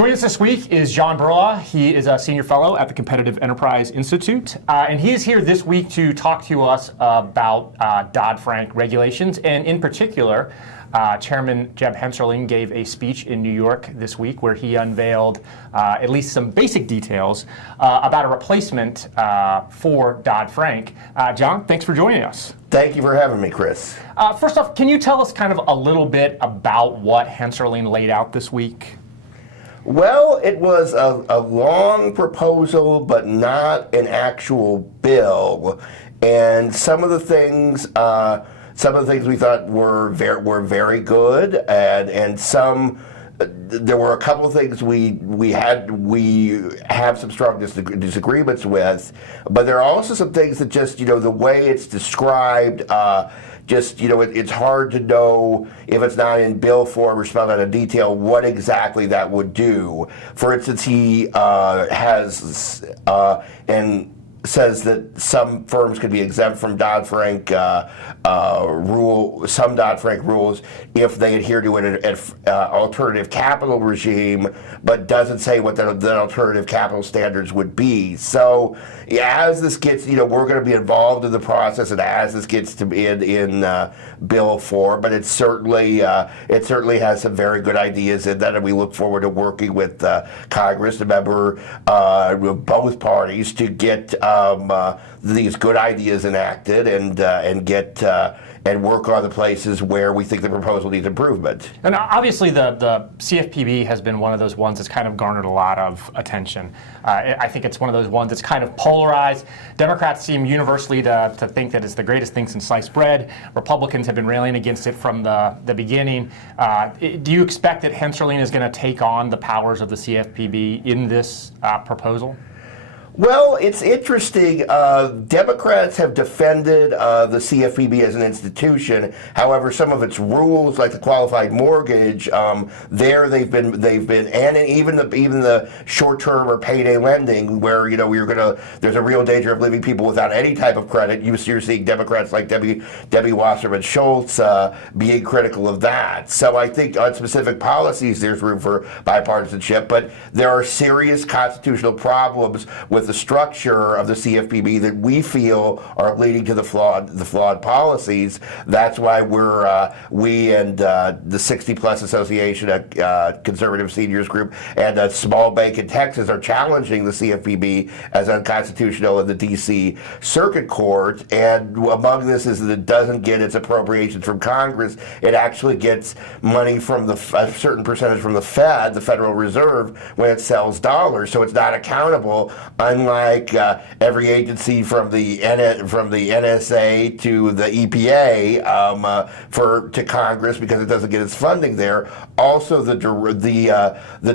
Joining us this week is John Berlau. He is a senior fellow at the Competitive Enterprise Institute, and he is here this week to talk to us about Dodd-Frank regulations, and in particular, Chairman Jeb Hensarling gave a speech in New York this week where he unveiled at least some basic details about a replacement for Dodd-Frank. John, thanks for joining us. Thank you for having me, Chris. First off, can you tell us kind of a little bit about what Hensarling laid out this week? Well, it was a long proposal, but not an actual bill. And some of the things we thought were very good, and some. There were a couple of things we have some strong disagreements with, but there are also some things that just, the way it's described, it's hard to know if it's not in bill form or spelled out in detail what exactly that would do. For instance, he says that some firms could be exempt from Dodd-Frank some Dodd-Frank rules if they adhere to an alternative capital regime, but doesn't say what the alternative capital standards would be. So as this gets, we're going to be involved in the process, and as this gets to be in bill form, but it certainly has some very good ideas in that, and we look forward to working with Congress, remember, both parties to get these good ideas enacted and get and work on the places where we think the proposal needs improvement. And obviously the CFPB has been one of those ones that's kind of garnered a lot of attention. I think it's one of those ones that's kind of polarized. Democrats seem universally to think that it's the greatest thing since sliced bread. Republicans have been railing against it from the beginning. Do you expect that Hensarling is going to take on the powers of the CFPB in this proposal? Well, it's interesting. Democrats have defended the CFPB as an institution. However, some of its rules, like the qualified mortgage, they've been, and even the short-term or payday lending, where there's a real danger of leaving people without any type of credit. You're seeing Democrats like Debbie Wasserman Schultz being critical of that. So I think on specific policies, there's room for bipartisanship, but there are serious constitutional problems with the structure of the CFPB that we feel are leading to the flawed policies. That's why we and the 60 Plus Association, a conservative seniors group, and a small bank in Texas are challenging the CFPB as unconstitutional in the D.C. Circuit Court. And among this is that it doesn't get its appropriations from Congress. It actually gets money from a certain percentage from the Fed, the Federal Reserve, when it sells dollars. So it's not accountable, unlike every agency from the NSA to the EPA to Congress, because it doesn't get its funding there. Also, the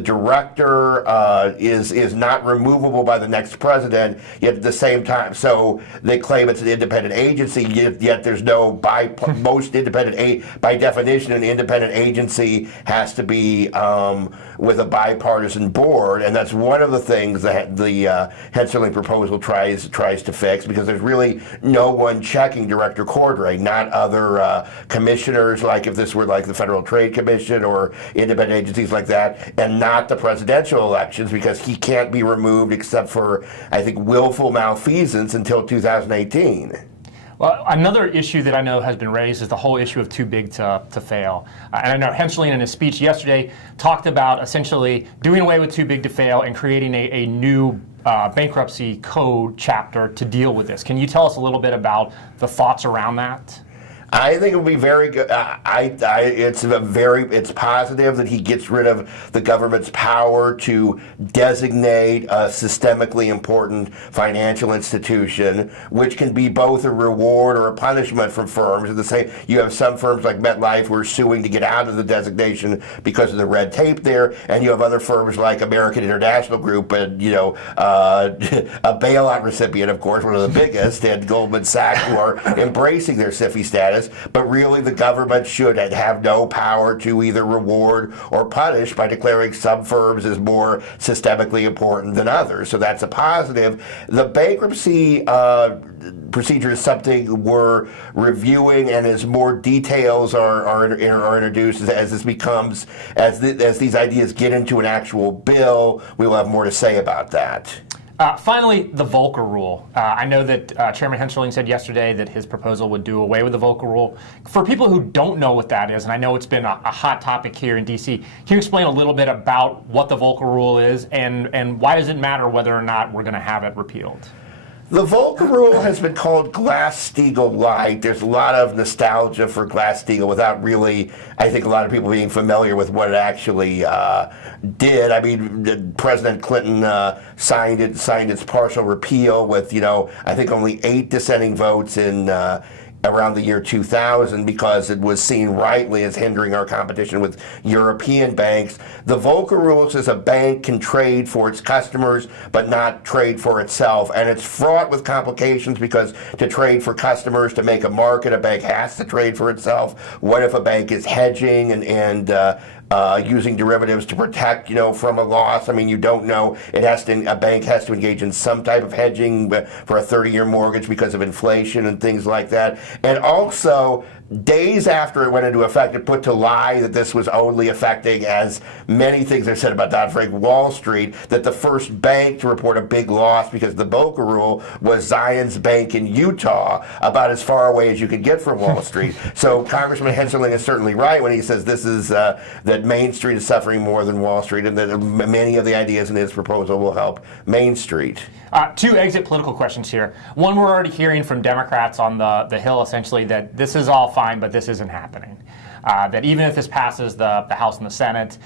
director is not removable by the next president, yet at the same time. So they claim it's an independent agency, yet there's no by definition, an independent agency has to be with a bipartisan board, and that's one of the things that the Hensarling proposal tries to fix, because there's really no one checking Director Cordray, not other commissioners, like if this were like the Federal Trade Commission or independent agencies like that, and not the presidential elections, because he can't be removed except for, I think, willful malfeasance until 2018. Well, another issue that I know has been raised is the whole issue of too big to fail. And I know Hensarling in his speech yesterday talked about essentially doing away with too big to fail and creating a new bankruptcy code chapter to deal with this. Can you tell us a little bit about the thoughts around that? I think it would be very good. It's positive that he gets rid of the government's power to designate a systemically important financial institution, which can be both a reward or a punishment for firms. And you have some firms like MetLife who are suing to get out of the designation because of the red tape there, and you have other firms like American International Group and a bailout recipient, of course, one of the biggest, and Goldman Sachs, who are embracing their SIFI status. status, but really the government should have no power to either reward or punish by declaring some firms as more systemically important than others. So that's a positive. The bankruptcy procedure is something we're reviewing, and as more details are introduced, as this becomes, as these ideas get into an actual bill, we will have more to say about that. Finally, the Volcker Rule. I know that Chairman Hensarling said yesterday that his proposal would do away with the Volcker Rule. For people who don't know what that is, and I know it's been a hot topic here in D.C., can you explain a little bit about what the Volcker Rule is and why does it matter whether or not we're going to have it repealed? The Volcker Rule has been called Glass-Steagall Light. There's a lot of nostalgia for Glass-Steagall without really, I think, a lot of people being familiar with what it actually did. I mean, President Clinton signed its partial repeal with, I think only 8 dissenting votes in around the year 2000 because it was seen rightly as hindering our competition with European banks. The Volcker Rule says a bank can trade for its customers but not trade for itself, and it's fraught with complications because to trade for customers, to make a market, a bank has to trade for itself. What if a bank is hedging and using derivatives to protect, from a loss? I mean, you don't know. A bank has to engage in some type of hedging for a 30-year mortgage because of inflation and things like that. And also, days after it went into effect, it put to lie that this was only affecting, as many things are said about Dodd-Frank, Wall Street, that the first bank to report a big loss because of the Volcker Rule was Zions Bank in Utah, about as far away as you could get from Wall Street. So Congressman Hensarling is certainly right when he says this is that Main Street is suffering more than Wall Street, and that many of the ideas in his proposal will help Main Street. 2 exit political questions here. One, we're already hearing from Democrats on the Hill essentially that this is all fine, but this isn't happening. That even if this passes the House and the Senate,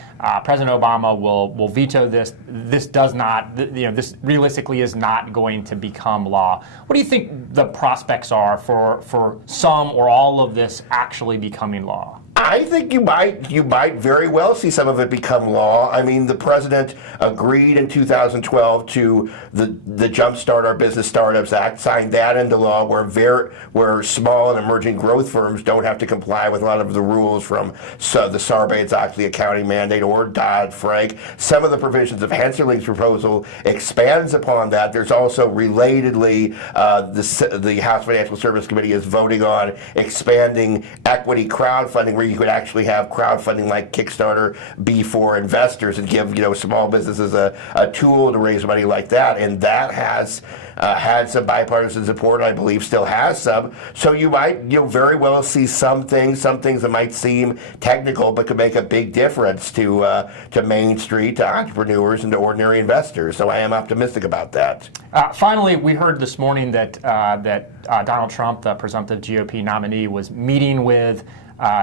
President Obama will veto this. This does not, this realistically is not going to become law. What do you think the prospects are for some or all of this actually becoming law? I think you might very well see some of it become law. I mean, the president agreed in 2012 to the Jumpstart Our Business Startups Act, signed that into law, where small and emerging growth firms don't have to comply with a lot of the rules from the Sarbanes-Oxley accounting mandate or Dodd-Frank. Some of the provisions of Hensarling's proposal expands upon that. There's also relatedly the House Financial Services Committee is voting on expanding equity crowdfunding, where you could actually have crowdfunding like Kickstarter be for investors and give small businesses a tool to raise money like that, and that has had some bipartisan support. I believe still has some. So you might very well see some things that might seem technical but could make a big difference to Main Street, to entrepreneurs, and to ordinary investors. So I am optimistic about that. Finally, we heard this morning that Donald Trump, the presumptive GOP nominee, was meeting with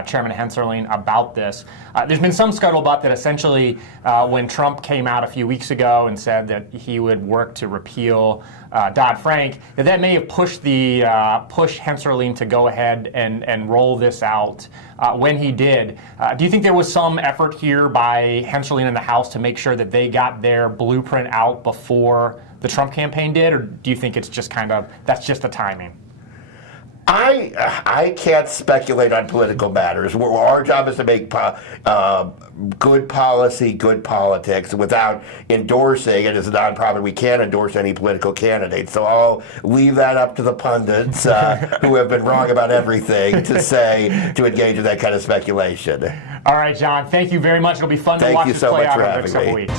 Chairman Hensarling about this. There's been some scuttlebutt that essentially when Trump came out a few weeks ago and said that he would work to repeal Dodd-Frank, that may have pushed Hensarling to go ahead and roll this out when he did. Do you think there was some effort here by Hensarling and the House to make sure that they got their blueprint out before the Trump campaign did, or do you think it's just that's just the timing? I can't speculate on political matters. Our job is to make good policy, good politics, without endorsing, and as a nonprofit, we can't endorse any political candidate. So I'll leave that up to the pundits who have been wrong about everything to engage in that kind of speculation. All right, John, thank you very much. It'll be fun to watch this play out over the next couple weeks.